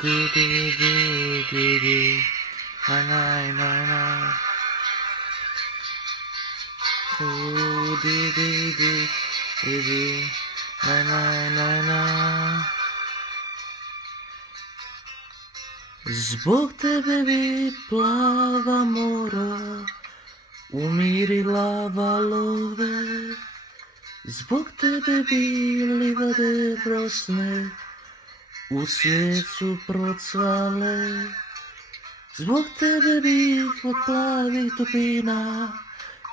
du du du du du, na na na na. Di di di di di, na na na na. Zbog tebe vypláva mora, umírila valove. Zbog tebe bili vode rosne, u svijecu procvale. Zbog tebe bih od plavih dubina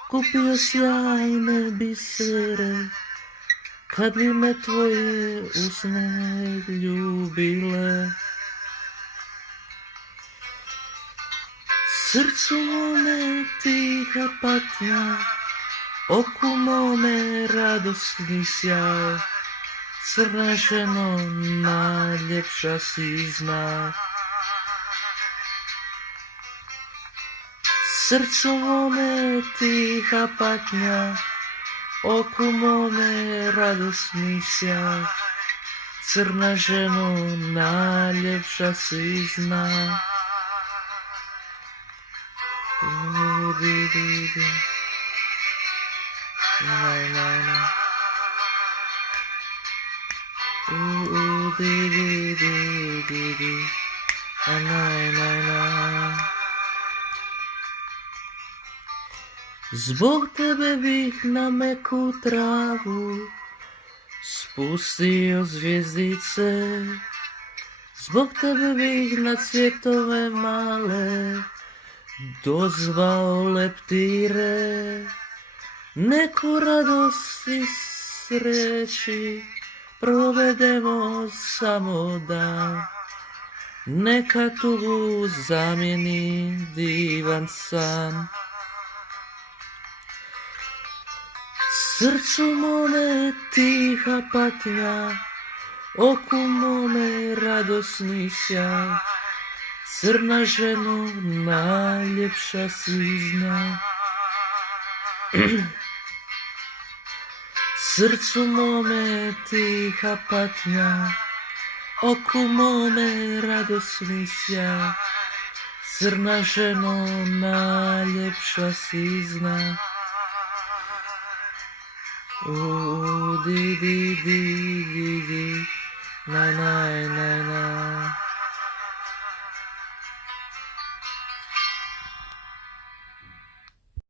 kupio sjajne bisere, kad bi me tvoje usne ljubile. Srcu mome tiha patnja, oku mome radosni sjaj, crna ženo najljepša si znak. Srcu mome tiha patnja, oku mome radosni sjaj, crna ženo najljepša si znak. Di di di, na na na. Di di di di di, na na na. Zbog tebe bih na meku travu spustio zvjezdice, zbog tebe bih na cvjetove male dozvao leptire. Neku radost i sreći provedemo samo dan, neka tugu zamijeni divan san. Srcu mome tiha patnja, oku mome radosni sjaj, crna ženo najljepša si znak. Srcu mome tiha patnja, oku mome radosni sjaj, crna ženo najljepša si znak. Di di di di di, na na na na.